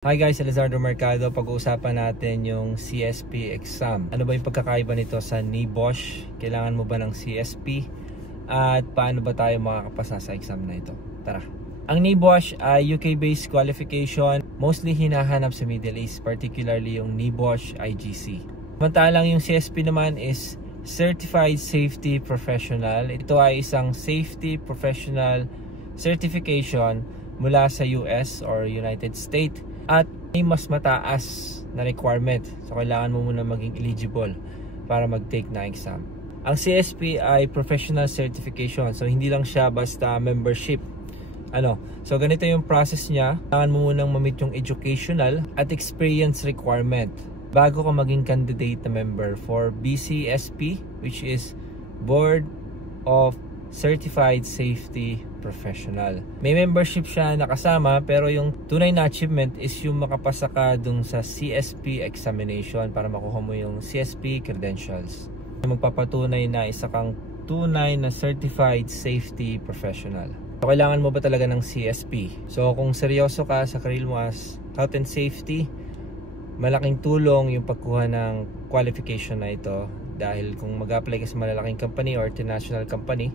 Hi guys, Elizardo Mercado. Pag-uusapan natin yung CSP exam. Ano ba yung pagkakaiba nito sa NIBOSH? Kailangan mo ba ng CSP? At paano ba tayo makakapasa sa exam na ito? Tara! Ang NIBOSH ay UK-based qualification. Mostly hinahanap sa Middle East, particularly yung NIBOSH IGC. Samantalang yung CSP naman is Certified Safety Professional. Ito ay isang safety professional certification mula sa US or United States. At may mas mataas na requirement. So kailangan mo muna maging eligible para mag-take na exam. Ang CSP ay professional certification. So hindi lang siya basta membership. So ganito yung process niya. Kailangan mo munang ma-meet yung educational at experience requirement bago ka maging candidate na member for BCSP, which is Board of Certified Safety Professional. May membership siya nakasama, pero yung tunay na achievement is yung makapasa ka dun sa CSP examination para makuha mo yung CSP credentials. Magpapatunay na isa kang tunay na Certified Safety Professional. So, kailangan mo ba talaga ng CSP? So kung seryoso ka sa career mo as health and safety, malaking tulong yung pagkuha ng qualification na ito, dahil kung mag-apply ka sa malalaking company or international company,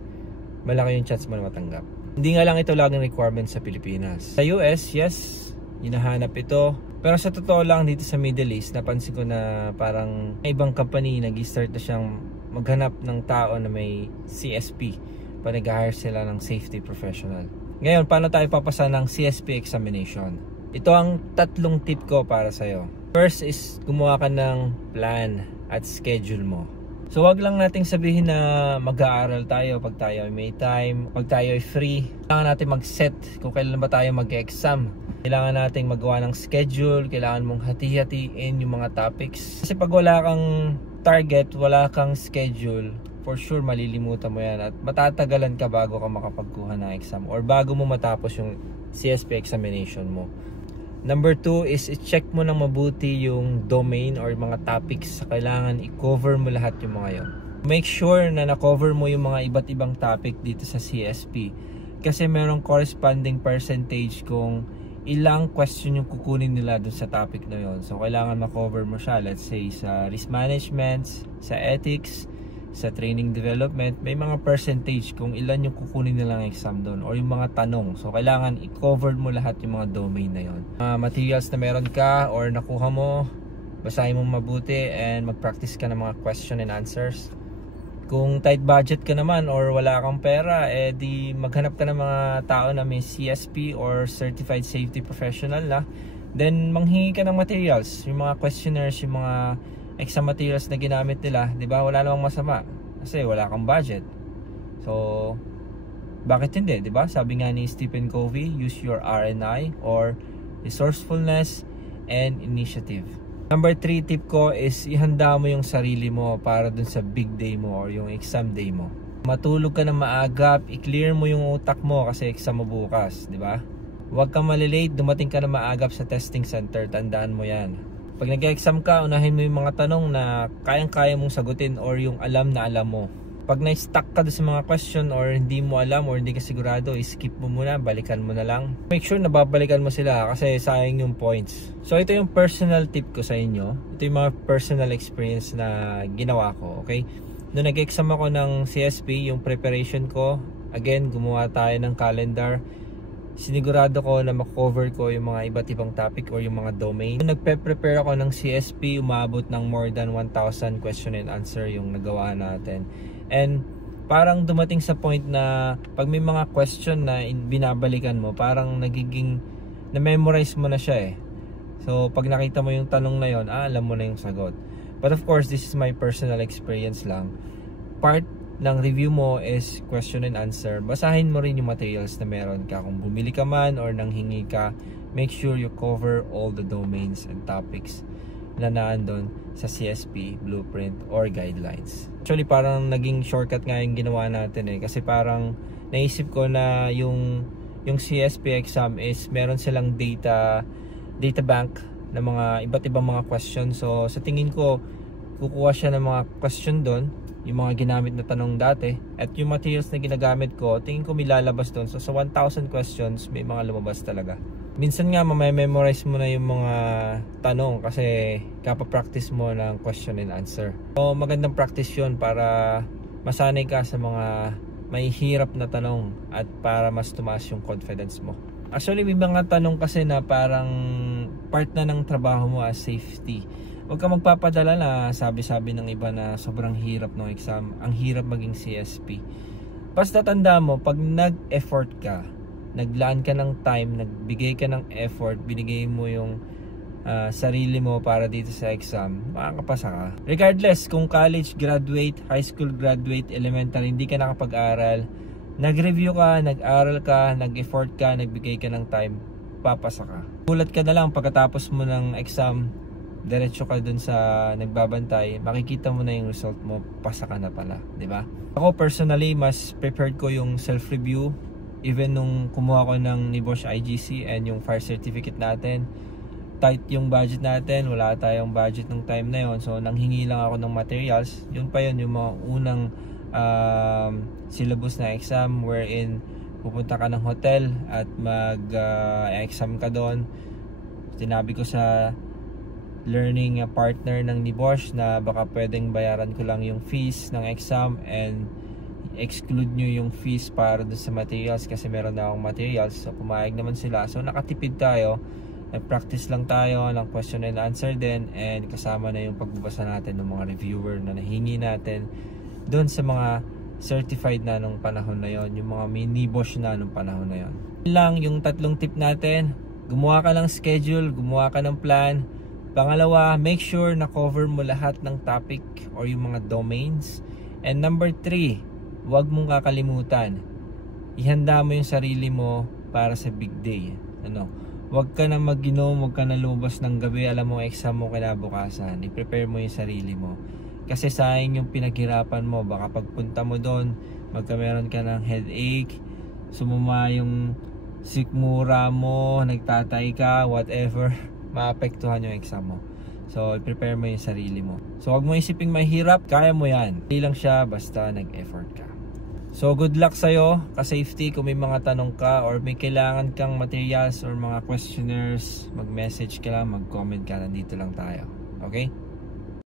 malaki yung chance mo na matanggap. Hindi nga lang ito laging requirement sa Pilipinas. Sa US, yes, hinahanap ito. Pero sa totoo lang, dito sa Middle East, napansin ko na parang ibang company nag-start na siyang maghanap ng tao na may CSP pa nag-hire sila ng safety professional. Ngayon, paano tayo papasa ng CSP examination? Ito ang tatlong tip ko para sa'yo. First is gumawa ka ng plan at schedule mo. So wag lang nating sabihin na mag-aaral tayo pag tayo may time, pag tayo ay free. Kailangan natin mag-set kung kailan ba tayo mag-exam. Kailangan nating magawa ng schedule, kailangan mong hati-hatiin yung mga topics. Kasi pag wala kang target, wala kang schedule, for sure malilimutan mo yan at matatagalan ka bago ka makapagkuha ng exam or bago mo matapos yung CSP examination mo. Number 2 is i-check mo nang mabuti yung domain or mga topics. Kailangan i-cover mo lahat yung mga yon. Make sure na na-cover mo yung mga iba't ibang topic dito sa CSP. Kasi merong corresponding percentage kung ilang question yung kukunin nila dun sa topic na yon. So kailangan ma-cover mo siya. Let's say sa risk management, sa ethics, sa training development, may mga percentage kung ilan yung kukunin nilang exam doon or yung mga tanong. So kailangan i-cover mo lahat yung mga domain na yon. Materials na meron ka or nakuha mo, basahin mo mabuti and mag-practice ka ng mga question and answers. Kung tight budget ka naman or wala kang pera, di maghanap ka ng mga tao na may CSP or Certified Safety Professional na. Then manghingi ka ng materials, yung mga questionnaires, yung mga exam materials na ginamit nila, di ba? Wala namang masama kasi wala kang budget. So bakit hindi, di ba? Sabi nga ni Stephen Covey, use your R&I or resourcefulness and initiative. Number 3 tip ko is ihanda mo yung sarili mo para dun sa big day mo or yung exam day mo. Matulog ka na maaga, i-clear mo yung utak mo kasi exam mo bukas, di ba? Huwag kang malilate, dumating ka na maagap sa testing center, tandaan mo yan. Pag nag-exam ka, unahin mo yung mga tanong na kayang-kaya mong sagutin or yung alam na alam mo. Pag na-stuck ka sa mga question or hindi mo alam or hindi ka sigurado, skip mo muna, balikan mo na lang. Make sure na babalikan mo sila kasi sayang yung points. So ito yung personal tip ko sa inyo. Ito yung mga personal experience na ginawa ko, okay? Noong nag-exam ako ng CSP, yung preparation ko, again, gumawa tayo ng calendar. Sinigurado ko na makover ko yung mga iba't ibang topic or yung mga domain. Nagpe-prepare ako ng CSP, umabot ng more than 1,000 question and answer yung nagawa natin. And parang dumating sa point na pag may mga question na binabalikan mo, parang nagiging na-memorize mo na siya eh. So pag nakita mo yung tanong na yon, alam mo na yung sagot. But of course, this is my personal experience lang. Part ng review mo is question and answer. Basahin mo rin yung materials na meron ka. Kung bumili ka man or nanghingi ka, make sure you cover all the domains and topics na naandun sa CSP blueprint or guidelines. Actually parang naging shortcut nga yung ginawa natin eh, kasi parang naisip ko na yung CSP exam is meron silang data bank na mga iba't ibang mga questions. So sa tingin ko kukuha siya ng mga question doon, yung mga ginamit na tanong dati, at yung materials na ginagamit ko, tingin ko may lalabas doon. So sa 1,000 questions, may mga lumabas talaga. Minsan nga mamememorize mo na yung mga tanong kasi kapapractice mo ng question and answer. So magandang practice yun para masanay ka sa mga may hirap na tanong at para mas tumaas yung confidence mo. Actually may mga tanong kasi na parang part na ng trabaho mo as safety. Huwag ka magpapadala na sabi-sabi ng iba na sobrang hirap ng exam, ang hirap maging CSP. Basta tanda mo, pag nag-effort ka, naglaan ka ng time, nagbigay ka ng effort, binigay mo yung sarili mo para dito sa exam, makakapasa ka. Regardless kung college graduate, high school graduate, elementary, hindi ka nakapag-aral, nag-review ka, nag-aral ka, nag-effort ka, nagbigay ka ng time, papasa ka. Gulat ka na lang pagkatapos mo ng exam, diretso ka dun sa nagbabantay, makikita mo na yung result mo, pasa ka na pala, di ba? Ako personally, mas prepared ko yung self-review. Even nung kumuha ko ng NIBOSH IGC and yung fire certificate natin, tight yung budget natin, wala tayong budget ng time na yon. So nanghingi lang ako ng materials. Yun pa yun, yung mga unang syllabus na exam wherein pupunta ka ng hotel at mag-exam ka doon. Sinabi ko sa learning partner ng NIBOSH na baka pwedeng bayaran ko lang yung fees ng exam and exclude nyo yung fees para doon sa materials kasi meron na akong materials. So pumayag naman sila. So nakatipid tayo. Nag-practice lang tayo ng question and answer din and kasama na yung pagbabasa natin ng mga reviewer na nahingi natin doon sa mga certified na nung panahon na yon, yung mga NIBOSH na nung panahon na yon. Lang yung tatlong tip natin, gumawa ka ng schedule, gumawa ka ng plan. Pangalawa, make sure na cover mo lahat ng topic or yung mga domains. And number 3, huwag mong kakalimutan, ihanda mo yung sarili mo para sa big day. Huwag ka na mag-inom, huwag ka na lumabas ng gabi, alam mo exam mo kinabukasan. I-prepare mo yung sarili mo. Kasi sayang yung pinaghirapan mo. Baka pagpunta mo doon, magkameron ka ng headache, sumuma yung sikmura mo, nagtatay ka, whatever, maapektuhan yung exam mo. So, i-prepare mo yung sarili mo. So, huwag mo isiping mahirap, kaya mo yan. Hindi lang siya, basta nag-effort ka. So, good luck sa'yo, ka-safety. Kung may mga tanong ka or may kailangan kang materials or mga questionnaires, mag-message ka lang, mag-comment ka, nandito lang tayo. Okay?